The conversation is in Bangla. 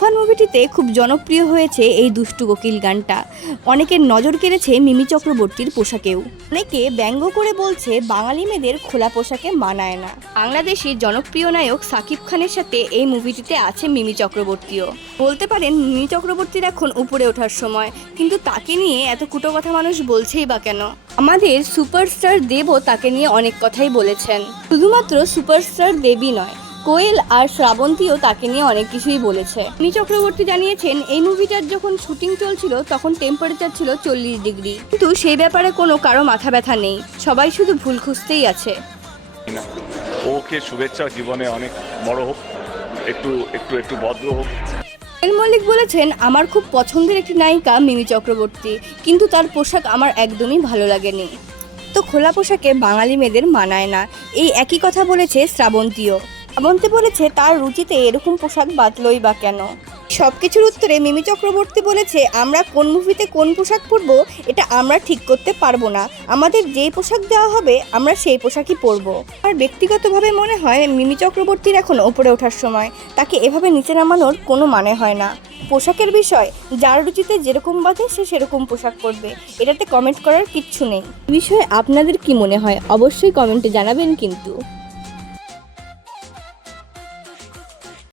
তুফান মুভিটিতে খুব জনপ্রিয় হয়েছে এই দুষ্টু কোকিল গানটা। অনেকের নজর কেড়েছে মিমি চক্রবর্তীর পোশাকেও। অনেকে ব্যঙ্গ করে বলছে বাঙালি মেয়েদের খোলা পোশাকে মানায় না। বাংলাদেশের জনপ্রিয় নায়ক সাকিব খানের সাথে এই মুভিটিতে আছে মিমি চক্রবর্তীও। বলতে পারেন মিমি চক্রবর্তীর এখন উপরে ওঠার সময়, কিন্তু তাকে নিয়ে এত কুটো কথা মানুষ বলছেই বা কেন? আমাদের সুপারস্টার দেবও তাকে নিয়ে অনেক কথাই বলেছেন। শুধুমাত্র সুপারস্টার দেবই নয়, কোয়েল আর শ্রাবন্তীও তাকে নিয়ে অনেক কিছুই বলেছে। মিমি চক্রবর্তী জানিয়েছেন এই মুভিটার যখন শুটিং চলছিল তখন টেম্পারেচার ছিল 40 ডিগ্রি, কিন্তু সেই ব্যাপারে কোনো কারো মাথা ব্যথা নেই, সবাই শুধু ভুল খুঁজতেই আছে। ওকে শুভেচ্ছা, জীবনে অনেক বড় হোক, একটু একটু একটু ভদ্র হোক। কোয়েল মল্লিক বলেছেন, আমার খুব পছন্দের একটি নায়িকা মিমি চক্রবর্তী, কিন্তু তার পোশাক আমার একদমই ভালো লাগেনি। তো খোলা পোশাকে বাঙালি মেয়েদের মানায় না, এই একই কথা বলেছে শ্রাবন্তীও। শ্রাবন্তী বলেছে তার রুচিতে এরকম পোশাক বাঁধলই বা কেন। সব কিছুর উত্তরে মিমি চক্রবর্তী বলেছে, আমরা কোন মুভিতে কোন পোশাক পরবো এটা আমরা ঠিক করতে পারবো না, আমাদের যেই পোশাক দেওয়া হবে আমরা সেই পোশাকই পরবো। আর ব্যক্তিগতভাবে মনে হয় মিমি চক্রবর্তীর এখন ওপরে ওঠার সময়, তাকে এভাবে নিচে নামানোর কোনো মানে হয় না। পোশাকের বিষয়, যার রুচিতে যেরকম বাঁধে সে সেরকম পোশাক পরবে, এটাতে কমেন্ট করার কিচ্ছু নেই। বিষয়ে আপনাদের কি মনে হয় অবশ্যই কমেন্টে জানাবেন কিন্তু।